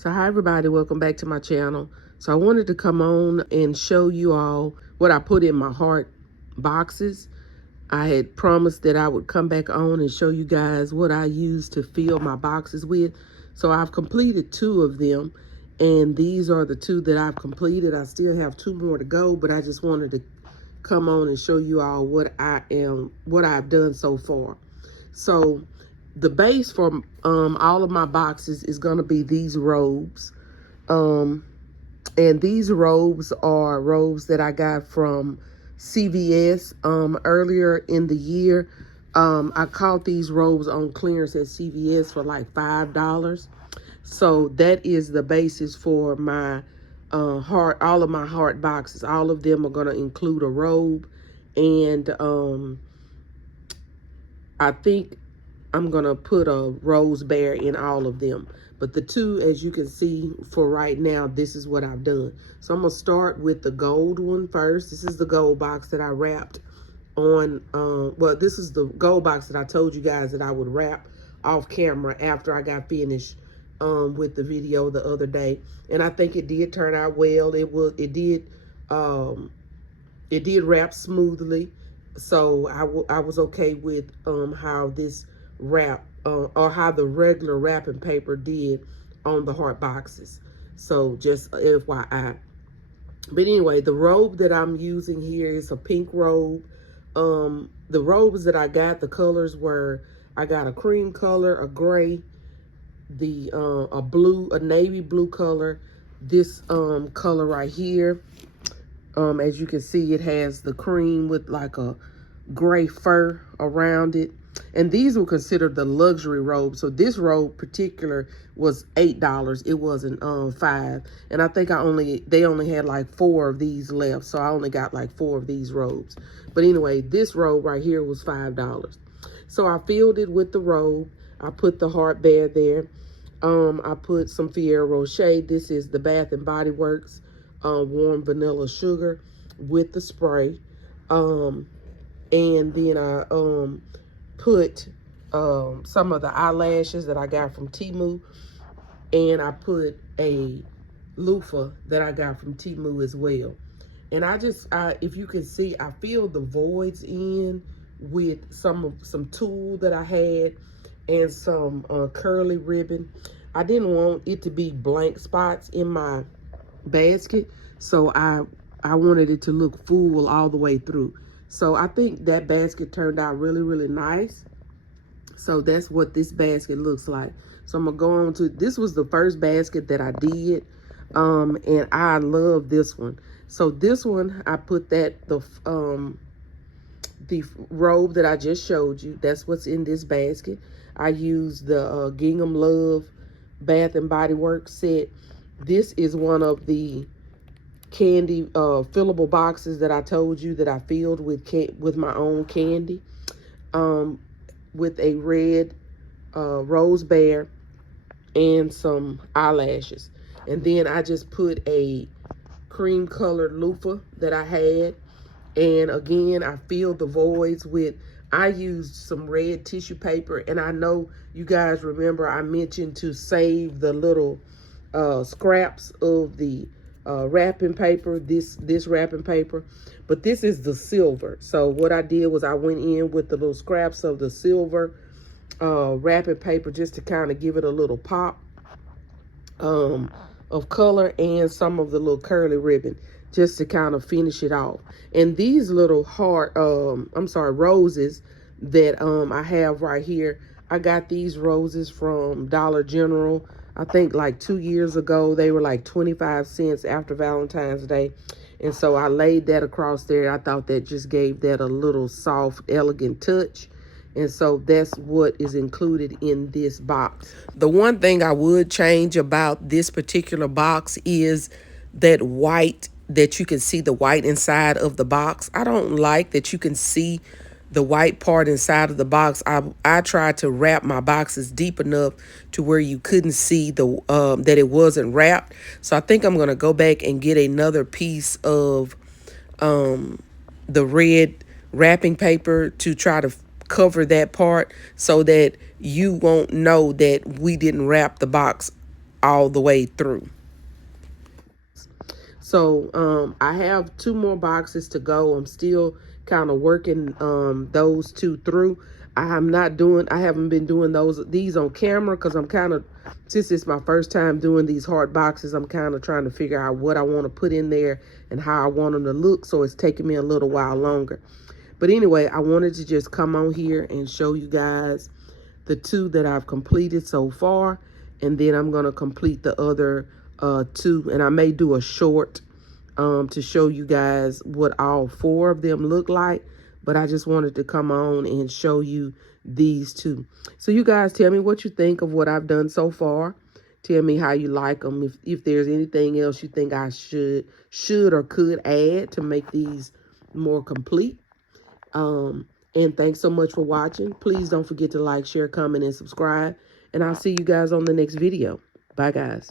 So hi everybody, welcome back to my channel. So I wanted to come on and show you all what I put in my heart boxes. I had promised that I would come back on and show you guys what I use to fill my boxes with. So I've completed 2 of them, and these are the 2 that I've completed. I still have 2 more to go, but I just wanted to come on and show you all what I've done so far. So the base for all of my boxes is going to be these robes. And these robes are robes that I got from CVS earlier in the year. I caught these robes on clearance at CVS for like $5. So that is the basis for my all of my heart boxes. All of them are going to include a robe, and I think I'm going to put a rose bear in all of them. But the 2, as you can see for right now, this is what I've done. So I'm going to start with the gold one first. This is the gold box that I wrapped on. Well, this is the gold box that I told you guys that I would wrap off camera after I got finished with the video the other day. And I think it did turn out well. It did wrap smoothly. So I was okay with how this wrap or how the regular wrapping paper did on the heart boxes. So just FYI. But anyway, the robe that I'm using here is a pink robe. The robes that I got, the colors were, I got a cream color, a gray, a navy blue color, this color right here. As you can see, it has the cream with like a gray fur around it. And these were considered the luxury robe. So this robe particular was $8. It wasn't $5. And I think they only had like 4 of these left. So I only got like 4 of these robes. But anyway, this robe right here was $5. So I filled it with the robe. I put the heart bear there. I put some Ferrero Rocher. This is the Bath and Body Works warm vanilla sugar with the spray. And then I put some of the eyelashes that I got from Temu, and I put a loofah that I got from Temu as well. And if you can see, I filled the voids in with some tulle that I had and some curly ribbon. I didn't want it to be blank spots in my basket, so I wanted it to look full all the way through. So I think that basket turned out really, really nice. So that's what this basket looks like. So I'm gonna go on to, this was the first basket that I did, and I love this one. So this one, I put the robe that I just showed you. That's what's in this basket. I used the Gingham Love Bath and Body Works set. This is one of the candy fillable boxes that I told you that I filled with my own candy, with a red rose bear and some eyelashes. And then I just put a cream colored loofah that I had. And again, I filled the voids with, I used some red tissue paper. And I know you guys remember I mentioned to save the little scraps of the wrapping paper, this wrapping paper. But this is the silver. So what I did was I went in with the little scraps of the silver wrapping paper just to kind of give it a little pop of color, and some of the little curly ribbon just to kind of finish it off. And these little roses that I have right here, I got these roses from Dollar General. I think like 2 years ago. They were like 25 cents after Valentine's Day. And so I laid that across there. I thought that just gave that a little soft, elegant touch. And so that's what is included in this box. The one thing I would change about this particular box is that white, that you can see the white inside of the box. I don't like that you can see the white part inside of the box. I tried to wrap my boxes deep enough to where you couldn't see that it wasn't wrapped. So I think I'm going to go back and get another piece of the red wrapping paper to try to cover that part so that you won't know that we didn't wrap the box all the way through. So I have 2 more boxes to go. I'm still kind of working those 2 through. I haven't been doing these on camera because I'm kind of, since it's my first time doing these hard boxes, I'm kind of trying to figure out what I want to put in there and how I want them to look. So it's taking me a little while longer. But anyway, I wanted to just come on here and show you guys the 2 that I've completed so far. And then I'm going to complete the other 2. And I may do a short to show you guys what all 4 of them look like. But I just wanted to come on and show you these 2. So you guys tell me what you think of what I've done so far. Tell me how you like them. If there's anything else you think I should or could add to make these more complete. And thanks so much for watching. Please don't forget to like, share, comment, and subscribe. And I'll see you guys on the next video. Bye, guys.